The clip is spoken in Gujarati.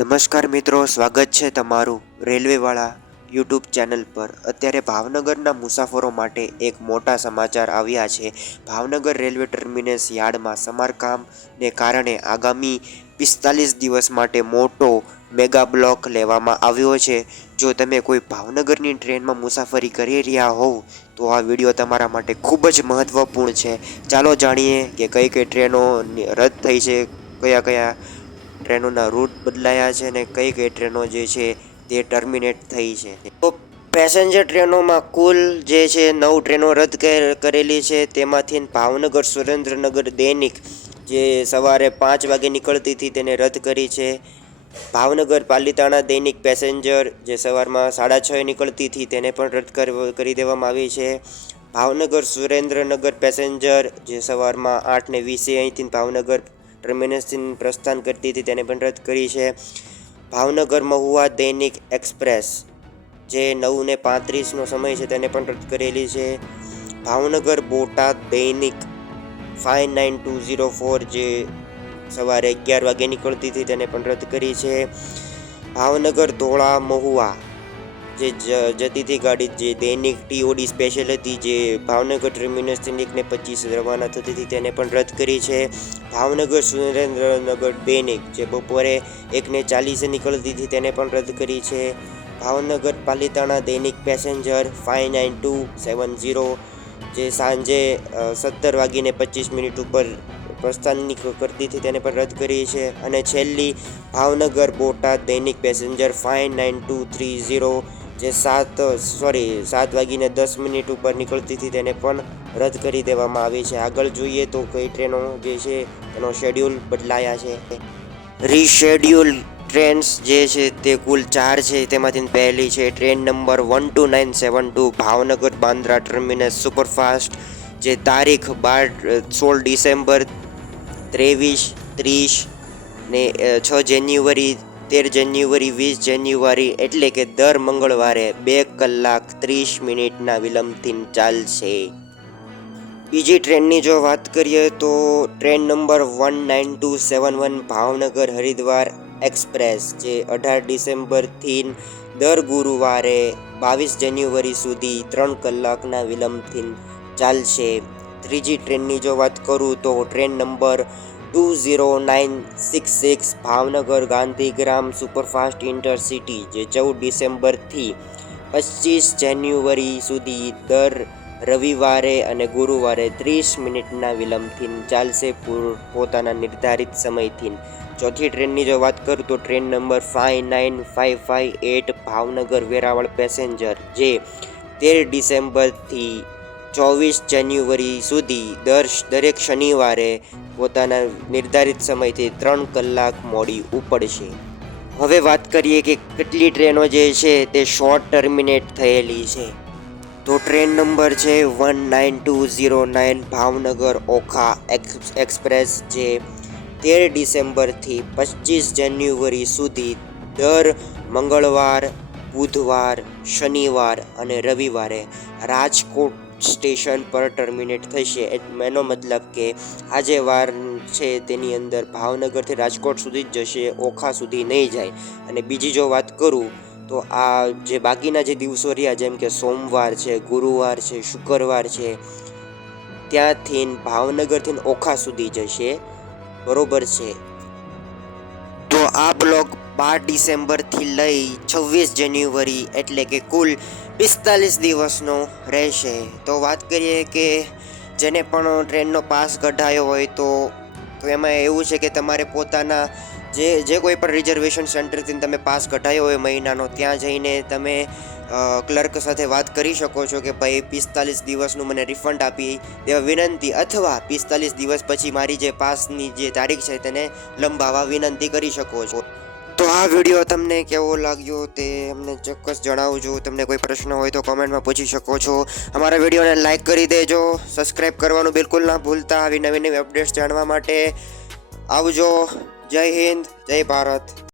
નમસ્કાર મિત્રો, સ્વાગત છે તમારું રેલવેવાળા યુટ્યુબ ચેનલ પર. અત્યારે ભાવનગરના મુસાફરો માટે એક મોટા સમાચાર આવ્યા છે. ભાવનગર રેલવે ટર્મિનસ યાર્ડમાં સમારકામને કારણે આગામી પિસ્તાલીસ દિવસ માટે મોટો મેગા બ્લોક લેવામાં આવ્યો છે. જો તમે કોઈ ભાવનગરની ટ્રેનમાં મુસાફરી કરી રહ્યા હોવ, તો આ વીડિયો તમારા માટે ખૂબ જ મહત્ત્વપૂર્ણ છે. ચાલો જાણીએ કે કઈ કઈ ટ્રેનો રદ થઈ છે, કયા કયા ટ્રેનોના રૂટ બદલાયા છે અને કઈ કઈ ટ્રેનો જે છે તે ટર્મિનેટ થઈ છે. તો પેસેન્જર ટ્રેનોમાં કુલ જે છે નવ ટ્રેનો રદ કર- કરેલી છે. તેમાંથી ભાવનગર સુરેન્દ્રનગર દૈનિક જે સવારે પાંચ વાગે નીકળતી હતી તેને રદ કરી છે. ભાવનગર પાલિતાણા દૈનિક પેસેન્જર જે સવારમાં સાડા છએ નીકળતી હતી તેને પણ રદ કર- દેવામાં આવી છે. ભાવનગર સુરેન્દ્રનગર પેસેન્જર જે સવારમાં આઠ ને વીસે અહીંથી ભાવનગર ટર્મિનસથી પ્રસ્થાન કરતી હતી, તેને પણ રદ કરી છે. ભાવનગર મહુવા દૈનિક એક્સપ્રેસ, જે નવ ને પાંત્રીસનો સમય છે, તેને પણ રદ કરેલી છે. ભાવનગર બોટાદ દૈનિક five nine two zero four, જે સવારે અગિયાર વાગે નીકળતી હતી, તેને પણ રદ કરી છે. ભાવનગર ધોળા મહુવા જે જતી હતી ગાડી જે દૈનિક ટીઓડી સ્પેશિયલ હતી, જે ભાવનગર ટર્મિનસથી એકને પચીસ રવાના થતી હતી, તેને પણ રદ કરી છે. ભાવનગર સુરેન્દ્રનગર દૈનિક જે બપોરે એકને ચાલીસે નીકળતી હતી તેને પણ રદ કરી છે. ભાવનગર પાલિતાણા દૈનિક passenger five nine two seven zero જે સાંજે સત્તર વાગીને પચીસ મિનિટ ઉપર પ્રસ્થાનની કરતી હતી, તેને પણ રદ કરી છે. અને છેલ્લી ભાવનગર બોટાદ દૈનિક passenger five nine two three zero જે સાત સોરી સાત વાગીને દસ મિનિટ ઉપર નીકળતી હતી તેને પણ રદ કરી દેવામાં આવી છે. આગળ જોઈએ તો કઈ ટ્રેનો જે છે તેનો શેડ્યુલ બદલાયા છે. રીશેડ્યુલ ટ્રેન્સ જે છે તે કુલ ચાર છે. તેમાંથી પહેલી છે train number one two nine seven two Bhavnagar Bandra terminus superfast જે તારીખ બાર, સોળ ડિસેમ્બર ત્રેવીસ, ત્રીસ ને છ જાન્યુઆરી તેર જાન્યુઆરી, વીસ જાન્યુઆરી એટલે કે દર મંગળવારે બે કલાક ત્રીસ મિનિટના વિલંબથી ચાલશે. બીજી ટ્રેનની જો વાત કરીએ તો train number one nine two seven one Bhavnagar Haridwar express, જે અઢાર ડિસેમ્બરથી દર ગુરુવારે બાવીસ જાન્યુઆરી સુધી ત્રણ કલાકના વિલંબથી ચાલશે. ત્રીજી ટ્રેનની જો વાત કરું તો train number two zero nine six six Bhavnagar Gandhigram superfast intercity, જે ચૌદ ડિસેમ્બરથી પચીસ જાન્યુઆરી સુધી દર રવિવારે અને ગુરુવારે ત્રીસ મિનિટના વિલંબથી ચાલશે પોતાના નિર્ધારિત સમયથી. ચોથી ટ્રેનની જો વાત કરું તો train number five nine five five eight Bhavnagar Veraval passenger, જે તેર ડિસેમ્બરથી ચોવીસ જાન્યુઆરી સુધી દર દરેક શનિવારે પોતાના નિર્ધારિત સમયથી ત્રણ કલાક મોડી ઉપડશે. હવે વાત કરીએ કે કેટલી ટ્રેનો જે છે તે શોર્ટ ટર્મિનેટ થયેલી છે. તો ટ્રેન નંબર છે one nine two zero nine Bhavnagar Okha ex- express જે તેર ડિસેમ્બરથી પચીસ જાન્યુઆરી સુધી દર મંગળવાર, બુધવાર, શનિવાર અને રવિવારે રાજકોટ સ્ટેશન પર ટર્મિનેટ થશે. એનો મતલબ કે આ જે વાર છે તેની અંદર ભાવનગરથી રાજકોટ સુધી જ જશે, ઓખા સુધી નહીં જાય. અને બીજી જો વાત કરું, તો આ જે બાકીના જે દિવસો રહ્યા, જેમ કે સોમવાર છે, ગુરુવાર છે, શુક્રવાર છે, ત્યાંથી ભાવનગરથી ઓખા સુધી જશે. બરોબર છે. તો આ બ્લોક બાર ડિસેમ્બરથી લઈ છવ્વીસ જાન્યુઆરી એટલે કે કુલ પિસ્તાલીસ દિવસનો રહેશે. તો વાત કરીએ કે જેને પણ ટ્રેનનો પાસ કઢાયો હોય તો તો એમાં એવું છે કે તમારે પોતાના જે જે કોઈ પણ રિઝર્વેશન સેન્ટરથી તમે પાસ કઢાયો હોય મહિનાનો, ત્યાં જઈને તમે ક્લર્ક સાથે વાત કરી શકો છો કે ભાઈ પિસ્તાલીસ દિવસનું મને રિફંડ આપી તેવા વિનંતી અથવા પિસ્તાલીસ દિવસ પછી મારી જે પાસની જે તારીખ છે તેને લંબાવવા વિનંતી કરી શકો છો. તો આ વીડિયો તમને કેવો લાગ્યો તે અમને ચોક્કસ જણાવજો. તમને કોઈ પ્રશ્ન હોય તો કોમેન્ટમાં પૂછી શકો છો. અમારા વિડીયોને લાઇક કરી દેજો. સબસ્ક્રાઈબ કરવાનું બિલકુલ ના ભૂલતા. આવી નવી નવી અપડેટ્સ જાણવા માટે આવજો. જય હિન્દ, જય ભારત.